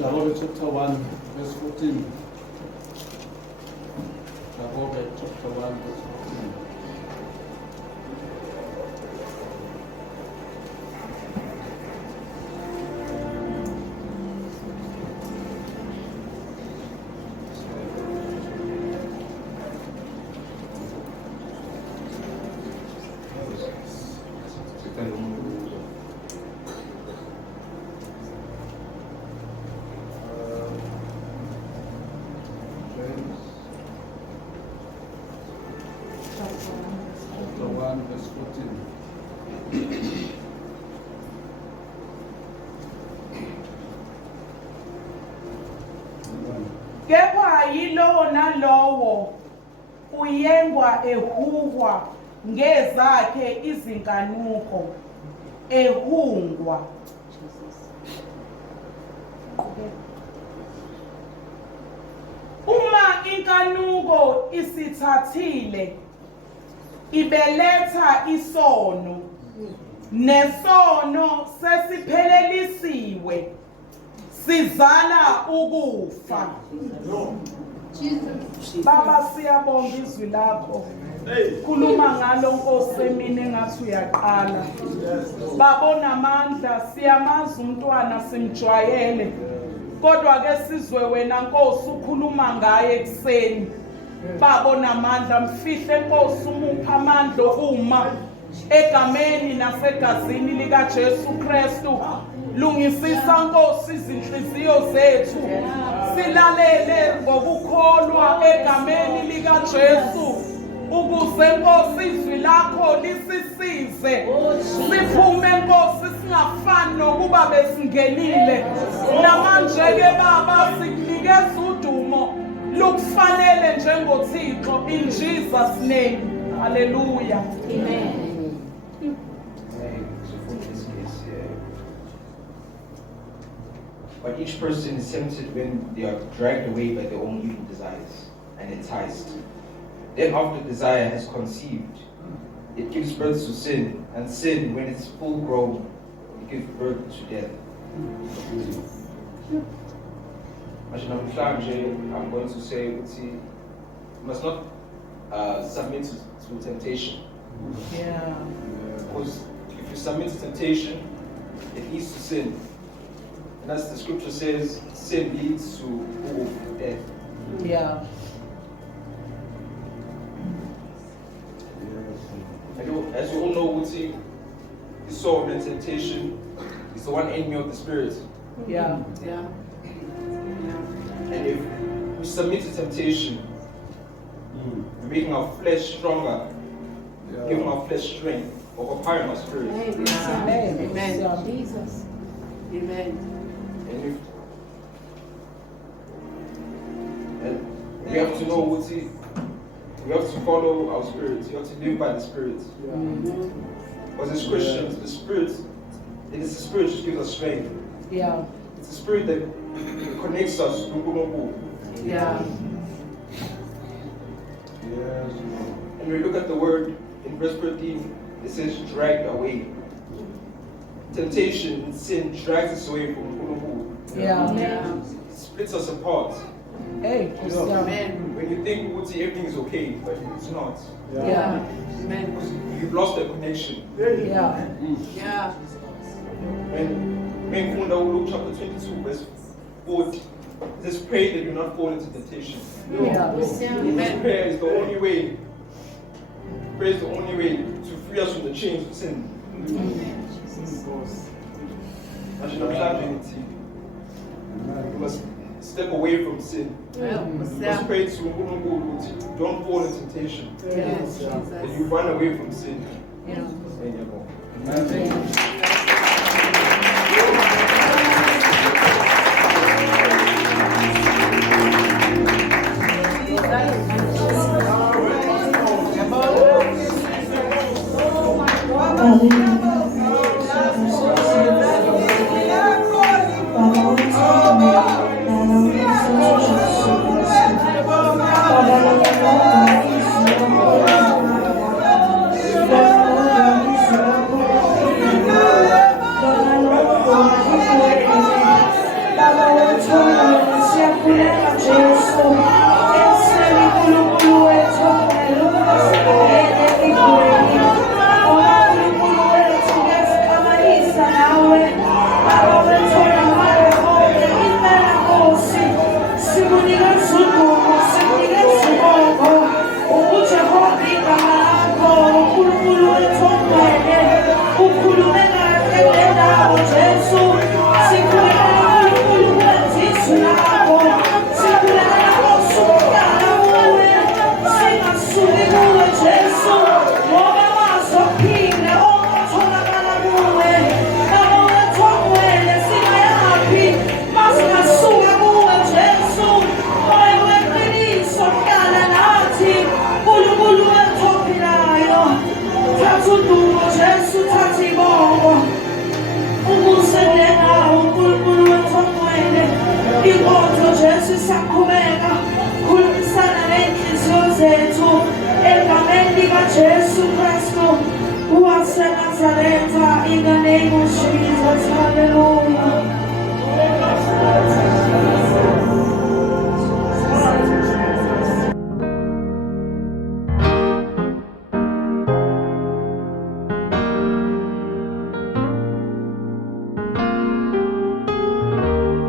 Jacob chapter 1, verse 14. Jacob chapter 1, verse 14. Chapter 1, verse 14. Kepha yilowo nalowo uyengwa ehungwa ngezakhe izinkanuko ehungwa. Uma inkanuko isithathile ibeletha isono, nesono sesiphelelisiwe sizala ukufa. Baba siyabonga izwi lakho. Khuluma ngalo Nkosi emini engathi uyaqala. Babona amandla siyamazi umntwana simjwayele. Kodwa ke sizwe wena Nkosi ukhuluma ngaye ekseni. Babona amandla mfihle Nkosi umupha amandla uma egameni nasegazini lika Jesu Kristu. Lungisisa Nkosi izinhliziyo zethu. Silalele ngokukholwa egameni lika Jesu. Ukuze Nkosi izwi lakho lisisize. Siphume Nkosi singafani nokuba besingenile. Namanje ke Baba sikunikeza udumo lukufanele njengoThixo in Jesus name. Hallelujah. Amen. But each person is tempted when they are dragged away by their own evil desires and enticed. Then after desire has conceived, it gives birth to sin, and sin, when it's full grown, it gives birth to death. I'm going to say, you must not submit to temptation. Yeah. Because if you submit to temptation, it leads to sin. And as the scripture says, sin leads to death. Yeah. And as you all know, the soul and temptation is the one enemy of the spirit. Yeah. Yeah. And if we submit to temptation, we're making our flesh stronger, giving our flesh strength, occupying our spirit. Amen. Amen. Jesus. Amen. And we have to know we have to follow our spirit. We have to live by the spirit. Because as Christians, the spirit, it is the spirit that gives us strength. Yeah. It's the spirit that connects us to Mungu. Yeah. Yes. And we look at the word in verse 13, it says dragged away. Temptation and sin drags us away from Mungu. Yeah. It splits us apart. Hey, Amen. When you think everything is okay, but it's not. Yeah. Amen. Because you've lost that connection. Yeah. Yeah. When Luke chapter 22, verse 40, it says, pray that you not fall into temptation. Yeah. Amen. Prayer is the only way. Prayer is the only way to free us from the chains of sin. You must step away from sin. You must pray to Mungu, don't fall into temptation. Yes. And you run away from sin. Yeah. Amen. Baba better in the name of Jesus. Hallelujah.